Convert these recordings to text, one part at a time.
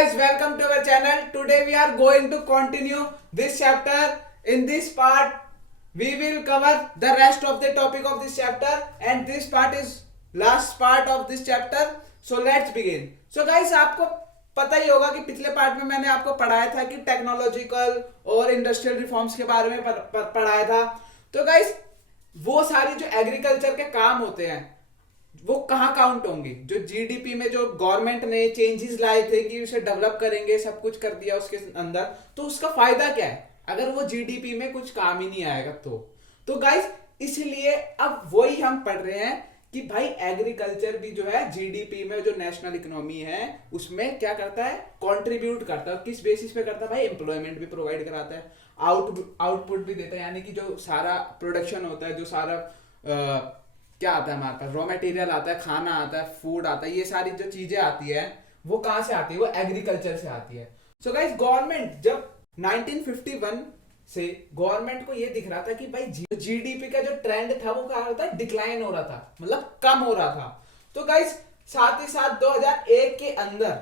guys, welcome to our channel. Today we are going to continue this chapter. In this part, we will cover the rest of the topic of this chapter, and this part is last part of this chapter. So let's begin. So guys, आपको पता ही होगा कि पिछले part में मैंने आपको पढ़ाया था कि टेक्नोलॉजिकल और इंडस्ट्रियल रिफॉर्म्स के बारे में पढ़ाया था. तो गाइस, वो सारी जो एग्रीकल्चर के काम होते हैं वो कहाँ काउंट होंगे? जो जीडीपी में जो गवर्नमेंट ने चेंजेस लाए थे कि उसे डेवलप करेंगे, सब कुछ कर दिया उसके अंदर, तो उसका फायदा क्या है अगर वो जीडीपी में कुछ काम ही नहीं आएगा? तो गाइस, इसलिए अब वही हम पढ़ रहे हैं कि भाई एग्रीकल्चर भी जो है जीडीपी में जो नेशनल इकोनॉमी है उसमें क्या करता है, कंट्रीब्यूट करता है. किस बेसिस पे करता है भाई? एम्प्लॉयमेंट भी प्रोवाइड कराता है, आउटपुट भी देता है, यानी कि जो सारा प्रोडक्शन होता है, जो सारा क्या आता है हमारे पास, रॉ मटेरियल आता है, खाना आता है, फूड आता है, ये सारी जो चीजें आती है वो कहाँ से आती है? वो एग्रीकल्चर से आती है. सो गाइस, गवर्नमेंट जब 1951 से गवर्नमेंट को ये दिख रहा था कि भाई जीडीपी का जो ट्रेंड था वो क्या हो रहा था, डिक्लाइन हो रहा था, मतलब कम हो रहा था. तो गाइस, साथ ही साथ 2001 के अंदर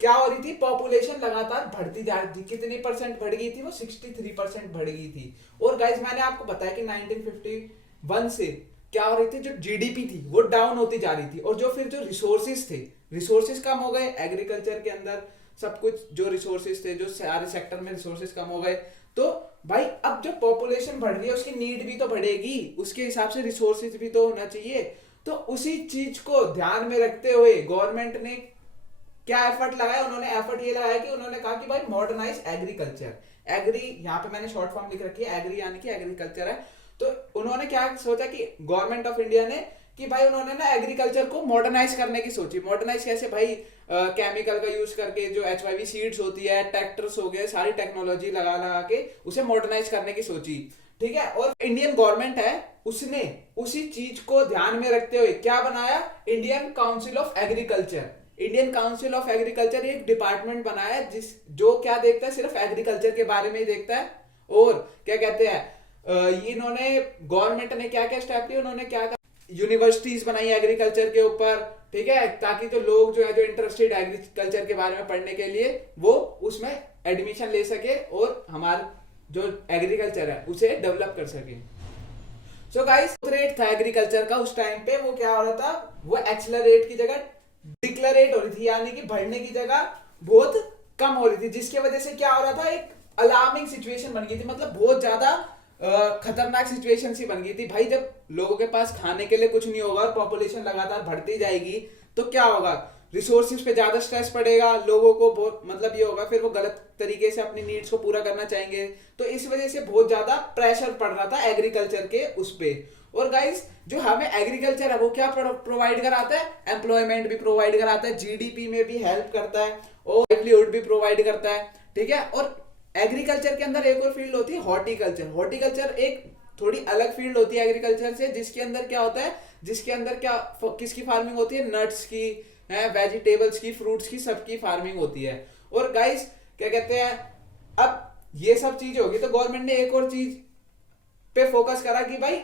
क्या हो रही थी, पॉपुलेशन लगातार बढ़ती जा रही थी. कितनी परसेंट बढ़ गई थी? वो 63% बढ़ गई थी. और गाइस, मैंने आपको बताया कि 1951 से क्या हो रही थी, जो जीडीपी थी वो डाउन होती जा रही थी, और जो फिर जो रिसोर्सेज थे, रिसोर्सेज कम हो गए एग्रीकल्चर के अंदर. सब कुछ जो रिसोर्सेज थे, जो सारे सेक्टर में रिसोर्सेज कम हो गए, तो भाई अब जो पॉपुलेशन बढ़ रही है उसकी नीड भी तो बढ़ेगी, उसके हिसाब से रिसोर्सेज भी तो होना चाहिए. तो उसी चीज को ध्यान में रखते हुए गवर्नमेंट ने क्या एफर्ट लगाया? उन्होंने एफर्ट ये लगाया कि उन्होंने कहा कि भाई मॉडर्नाइज एग्रीकल्चर. एग्री यहाँ पे मैंने शॉर्ट फॉर्म लिख रखी है, एग्री यानी कि एग्रीकल्चर है. तो उन्होंने क्या सोचा कि गवर्नमेंट ऑफ इंडिया ने कि भाई उन्होंने ना एग्रीकल्चर को मॉडर्नाइज करने की सोची. मॉडर्नाइज कैसे भाई? केमिकल का यूज करके, जो एचवाईवी सीड्स होती है, ट्रैक्टर्स हो गए, सारी टेक्नोलॉजी लगा लगा के उसे मॉडर्नाइज करने की सोची. ठीक है. और इंडियन गवर्नमेंट है, उसने उसी चीज को ध्यान में रखते हुए क्या बनाया? Indian council of agriculture. Indian council of agriculture एक डिपार्टमेंट बनाया है जो क्या देखता है, सिर्फ एग्रीकल्चर के बारे में ही देखता है. और क्या कहते हैं, इन्होंने गवर्नमेंट ने क्या क्या स्टेप लिए? उन्होंने क्या यूनिवर्सिटीज बनाई एग्रीकल्चर के ऊपर. ठीक है, ताकि जो लोग जो है, जो इंटरेस्टेड एग्रीकल्चर के बारे में पढ़ने के लिए, वो उसमें एडमिशन ले सके और हमारा जो एग्रीकल्चर है उसे डेवलप कर सके. सो गाइस, रेट था एग्रीकल्चर का उस टाइम पे, वो क्या हो रहा था, वो एक्सेलरेट की जगह डिक्लेरेट हो रही थी, यानी कि बढ़ने की जगह बहुत कम हो रही थी. जिसकी वजह से क्या हो रहा था, एक अलार्मिंग सिचुएशन बन गई थी, मतलब बहुत ज्यादा खतरनाक सिचुएशन सी बन गई थी. भाई जब लोगों के पास खाने के लिए कुछ नहीं होगा और पॉपुलेशन लगातार बढ़ती जाएगी, तो क्या होगा, रिसोर्सेज पे ज्यादा स्ट्रेस पड़ेगा, लोगों को बहुत मतलब ये होगा, फिर वो गलत तरीके से अपनी नीड्स को पूरा करना चाहेंगे. तो इस वजह से बहुत ज्यादा प्रेशर पड़ रहा था एग्रीकल्चर के उस पे. और गाइस, जो हमें एग्रीकल्चर है वो क्या प्रोवाइड कराता है? एम्प्लॉयमेंट भी प्रोवाइड कराता है, जीडीपी में भी हेल्प करता है, और लाइवलीहुड भी प्रोवाइड करता है. ठीक है. और एग्रीकल्चर के अंदर एक और फील्ड होती है हॉर्टिकल्चर. हॉर्टिकल्चर एक थोड़ी अलग फील्ड होती है एग्रीकल्चर से, जिसके अंदर क्या होता है, जिसके अंदर क्या किसकी फार्मिंग होती है? नट्स की, वेजिटेबल्स की, फ्रूट्स की, सबकी फार्मिंग होती है. और गाइस, क्या कहते हैं, अब ये सब चीज होगी तो गवर्नमेंट ने एक और चीज पे फोकस करा कि भाई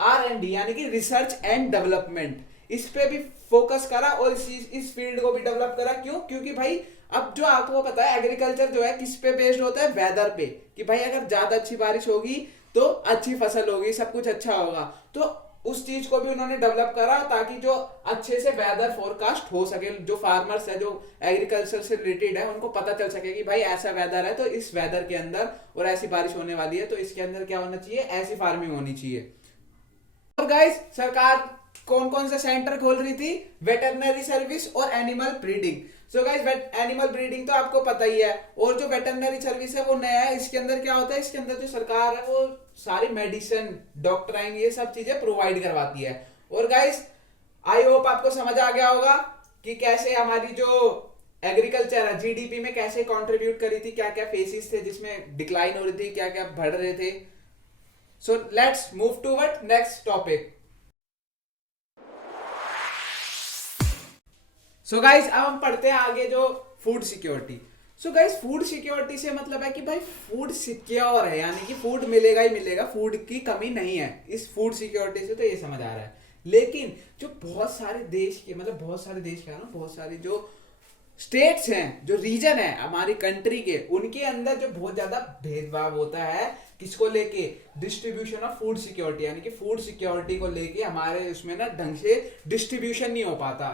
R&D यानी कि रिसर्च एंड डेवलपमेंट, इस पे भी फोकस करा और इस फील्ड को भी डेवलप करा. क्यों? क्योंकि भाई अब जो आपको पता है एग्रीकल्चर जो है किस पे बेस्ड होता है? वेदर पे. कि भाई अगर ज्यादा अच्छी बारिश होगी तो अच्छी फसल होगी, सब कुछ अच्छा होगा. तो उस चीज को भी उन्होंने डेवलप करा ताकि जो अच्छे से वेदर फोरकास्ट हो सके, जो फार्मर्स है, जो एग्रीकल्चर से रिलेटेड है, उनको पता चल सके कि भाई ऐसा वेदर है तो इस वेदर के अंदर और ऐसी बारिश होने वाली है, तो इसके अंदर क्या होना चाहिए, ऐसी फार्मिंग होनी चाहिए. और गाइस, सरकार कौन कौन से सेंटर खोल रही थी? वेटरनरी सर्विस और animal breeding. So guys, animal breeding तो आपको पता ही है, और जो वेटरनरी सर्विस है वो नया है. इसके अंदर क्या होता है, इसके अंदर जो सरकार है वो सारी मेडिसिन, डॉक्टराइन, ये सब चीजें प्रोवाइड करवाती है. और गाइस, आई होप आपको समझ आ गया होगा कि कैसे हमारी जो एग्रीकल्चर है जीडीपी में कैसे कंट्रीब्यूट करी थी, क्या क्या फेसेस थे जिसमें डिक्लाइन हो रही थी, क्या क्या बढ़ रहे थे. सो let's move toward next topic. So guys, अब हम पढ़ते हैं आगे जो food security. So guys, food security से मतलब है कि भाई फूड सिक्योर है, यानी कि फूड मिलेगा ही मिलेगा, फूड की कमी नहीं है. इस फूड सिक्योरिटी से तो ये समझ आ रहा है. लेकिन जो बहुत सारे देश के, मतलब बहुत सारे देश क्या है ना, बहुत सारी जो स्टेट्स हैं, जो रीजन है हमारी कंट्री के, उनके अंदर जो बहुत ज्यादा भेदभाव होता है किसको लेके, डिस्ट्रीब्यूशन ऑफ फूड सिक्योरिटी, यानी कि फूड सिक्योरिटी को लेके हमारे उसमें ना ढंग से डिस्ट्रीब्यूशन नहीं हो पाता।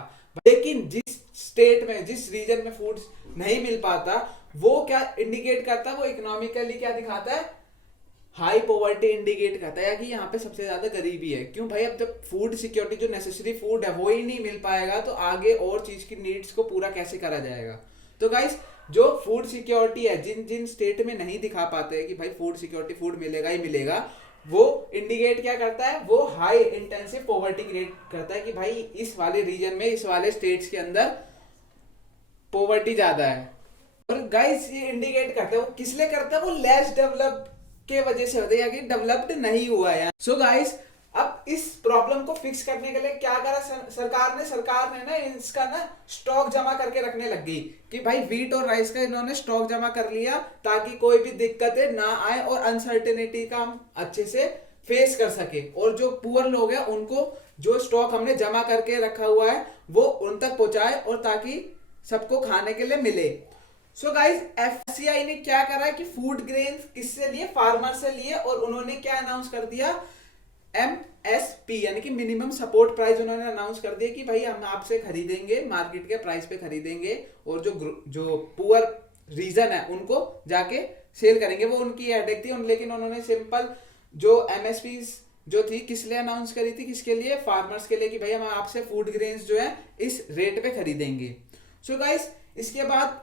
लेकिन जिस स्टेट में, जिस रीजन में फूड नहीं मिल पाता, वो क्या इंडिकेट करता है, वो इकोनॉमिकली क्या दिखाता है, हाई पॉवर्टी इंडिकेट करता है कि यहाँ पे सबसे ज्यादा गरीबी है। क्यों भाई, अब जब फूड सिक्योरिटी, जो नेसेसरी फूड है वो ही नहीं मिल पाएगा तो आगे और चीज की नीड्स को पूरा कैसे करा जाएगा। तो गाइस, जो फूड सिक्योरिटी है, जिन जिन स्टेट में नहीं दिखा पाते हैं कि भाई फूड सिक्योरिटी, फूड मिलेगा ही मिलेगा, वो इंडिकेट क्या करता है, वो हाई इंटेंसिव पॉवर्टी क्रिएट करता है कि भाई इस वाले रीजन में, इस वाले स्टेट्स के अंदर पॉवर्टी ज्यादा है। और गाइस ये इंडिकेट करता है, वो किस लिए करता है, वो लेस डेवलप के वजह से होता है, या कि डेवलप्ड नहीं हुआ है। सो गाइस, अब इस प्रॉब्लम को फिक्स करने के लिए क्या करा सरकार ने ना इसका ना स्टॉक जमा करके रखने लग गई कि भाई व्हीट और राइस का इन्होंने स्टॉक जमा कर लिया ताकि कोई भी दिक्कतें ना आए और अनसर्टेनिटी का हम अच्छे से फेस कर सके, और जो पुअर लोग हैं उनको जो स्टॉक हमने जमा करके रखा हुआ है वो उन तक पहुंचाए, और ताकि सबको खाने के लिए मिले। सो गाइस, एफसीआई ने क्या करा कि फूड ग्रेन किससे लिए, फार्मर से लिए, और उन्होंने क्या अनाउंस कर दिया, एमएसपी यानी कि मिनिमम सपोर्ट प्राइस उन्होंने अनाउंस कर दिया कि भाई हम आपसे खरीदेंगे, मार्केट के प्राइस पे खरीदेंगे, और जो पुअर रीजन है उनको जाके सेल करेंगे। वो उनकी हेडेक थी, लेकिन उन्होंने सिंपल जो एमएसपी जो थी किस लिए अनाउंस करी थी, किसके लिए, फार्मर्स के लिए, कि भाई हम आपसे फूड ग्रेन्स जो है इस रेट पे खरीदेंगे। सो गाइस, इसके बाद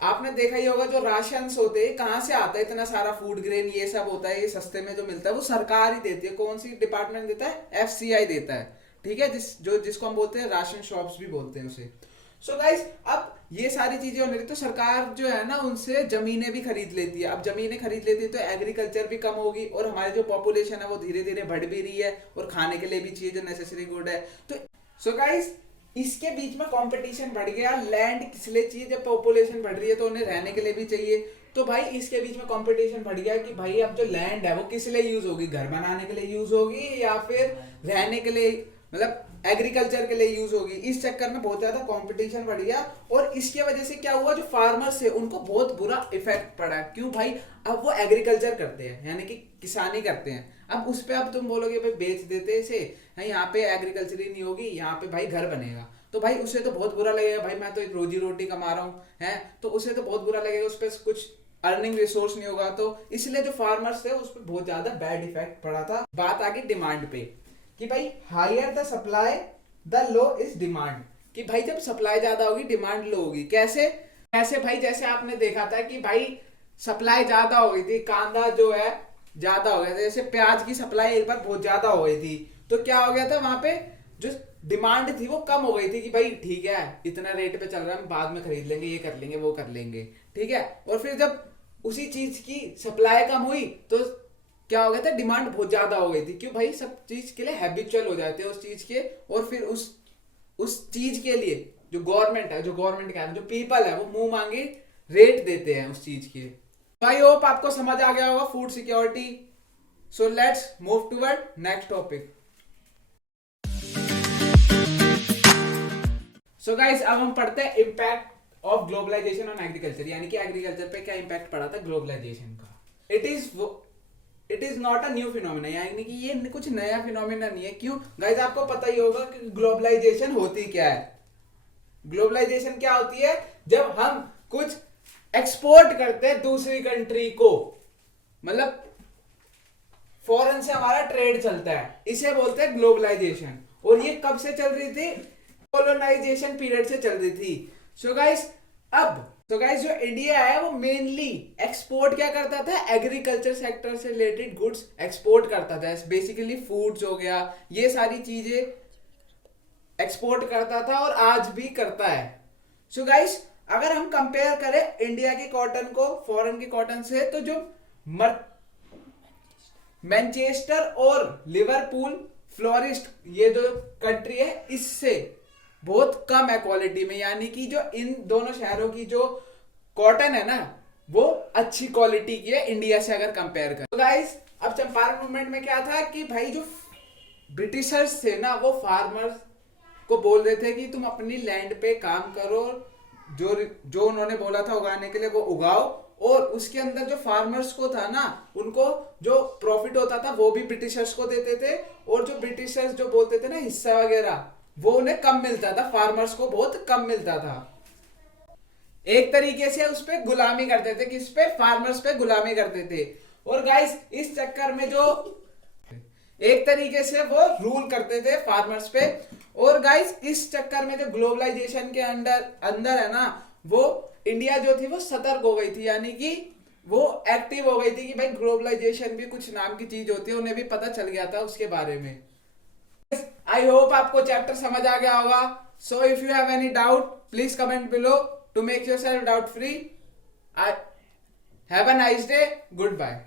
आपने देखा ही होगा जो राशन होते हैं, कहां से आता है इतना सारा फूड ग्रेन, ये सब होता है, ये सस्ते में जो मिलता है वो सरकार ही देती है। कौन सी डिपार्टमेंट देता है, एफसीआई देता है, ठीक है, जिसको हम बोलते हैं राशन शॉप्स भी बोलते हैं उसे। सो गाइस, अब ये सारी चीजें होने लगी तो सरकार जो है ना उनसे जमीनें भी खरीद लेती है। अब जमीनें खरीद लेती है तो एग्रीकल्चर भी कम होगी, और हमारी जो पॉपुलेशन है वो धीरे धीरे बढ़ भी रही है, और खाने के लिए भी चाहिए जो नेसेसरी गुड है। तो सो गाइस, इसके बीच में कंपटीशन बढ़ गया। लैंड किस लिए चाहिए, जब पॉपुलेशन बढ़ रही है तो उन्हें रहने के लिए भी चाहिए। तो भाई इसके बीच में कंपटीशन बढ़ गया कि भाई अब जो लैंड है वो किस लिए यूज होगी, घर बनाने के लिए यूज होगी या फिर रहने के लिए, मतलब एग्रीकल्चर के लिए यूज होगी। इस चक्कर में बहुत ज्यादा कंपटीशन बढ़ गया, और इसके वजह से क्या हुआ, जो फार्मर्स है उनको बहुत बुरा इफेक्ट पड़ा। क्यों भाई, अब वो एग्रीकल्चर करते हैं, यानी कि किसानी करते हैं। अब उस पे अब तुम बोलोगे भाई बेच देते इसे, यहाँ पे एग्रीकल्चर ही नहीं होगी, यहाँ पे भाई घर बनेगा, तो भाई उसे तो बहुत बुरा लगेगा, भाई मैं तो एक रोजी रोटी कमा रहा हूँ, है, तो उसे तो बहुत बुरा लगेगा, उस पर कुछ अर्निंग रिसोर्स नहीं होगा। तो इसलिए जो फार्मर्स थे उस पर बहुत ज्यादा बैड इफेक्ट पड़ा था। बात आ गई डिमांड पे कि भाई higher the supply the low is demand, कि भाई जब सप्लाई ज्यादा होगी डिमांड लो होगी। कैसे कैसे भाई, जैसे आपने देखा था कि भाई सप्लाई ज्यादा हो गई थी, कांदा जो है ज्यादा हो गया था, जैसे प्याज की सप्लाई एक बार बहुत ज्यादा हो गई थी, तो क्या हो गया था, वहां पे जो डिमांड थी वो कम हो गई थी कि भाई ठीक है इतना रेट पे चल रहा है, बाद में खरीद लेंगे, ये कर लेंगे, वो कर लेंगे, ठीक है। और फिर जब उसी चीज की सप्लाई कम हुई तो क्या हो गया था, डिमांड बहुत ज्यादा हो गई थी। क्यों भाई, सब चीज के लिए हैबिचुअल हो जाते हैं उस चीज के, और फिर उस चीज के लिए जो गवर्नमेंट है, जो पीपल है, वो मुंह मांगे रेट देते हैं उस चीज के। आई होप आपको समझ आ गया होगा food security. So let's move toward next topic. So guys, अब हम पढ़ते हैं impact of globalisation on agriculture, यानी कि एग्रीकल्चर पे क्या इम्पैक्ट पड़ा था ग्लोबलाइजेशन का। It is not a new phenomena, यानी कि ये कुछ नया फिनोमिना नहीं है। क्यों गाइस, आपको पता ही होगा कि ग्लोबलाइजेशन होती क्या है। ग्लोबलाइजेशन क्या होती है, जब हम कुछ एक्सपोर्ट करते हैं दूसरी कंट्री को, मतलब फॉरेन से हमारा ट्रेड चलता है, इसे बोलते हैं ग्लोबलाइजेशन। और ये कब से चल रही थी, कोलोनाइजेशन पीरियड से चल रही थी। सो गाइस, जो इंडिया है वो मेनली एक्सपोर्ट क्या करता था, एग्रीकल्चर सेक्टर से रिलेटेड गुड्स एक्सपोर्ट करता था, बेसिकली फूड्स हो गया, ये सारी चीजें एक्सपोर्ट करता था और आज भी करता है। सो गाइस, अगर हम कंपेयर करें इंडिया के कॉटन को फॉरेन के कॉटन से, तो जो मैनचेस्टर और लिवरपूल फ्लोरिस्ट ये जो कंट्री है इससे बहुत कम है क्वालिटी में, यानी कि जो इन दोनों शहरों की जो कॉटन है ना वो अच्छी क्वालिटी की है इंडिया से अगर कंपेयर करें। तो गाइस, अब चंपारण मूवमेंट में क्या था कि भाई जो ब्रिटिशर्स थे ना वो फार्मर्स को बोल रहे थे कि तुम अपनी लैंड पे काम करो, जो जो उन्होंने बोला था उगाने के लिए वो उगाओ, और उसके अंदर जो फार्मर्स को था ना, उनको जो प्रॉफिट होता था वो भी ब्रिटिशर्स को देते थे, और जो ब्रिटिशर्स जो बोलते थे ना हिस्सा वगैरह, वो उन्हें कम मिलता था, फार्मर्स को बहुत कम मिलता था। एक तरीके से उस पे गुलामी करते थे, किस पे, फार्मर्स पे गुलामी करते थे। और गाइस इस चक्कर में जो एक तरीके से वो रूल करते थे फार्मर्स पे। और गाइस इस चक्कर में जो ग्लोबलाइजेशन के अंदर अंदर है ना, वो इंडिया जो थी वो सतर्क हो गई थी, यानी कि वो एक्टिव हो गई थी कि भाई ग्लोबलाइजेशन भी कुछ नाम की चीज होती है, उन्हें भी पता चल गया था उसके बारे में। आई होप आपको चैप्टर समझ आ गया होगा। So if you have any doubt please comment below to make yourself doubt free. Have a nice day, good bye.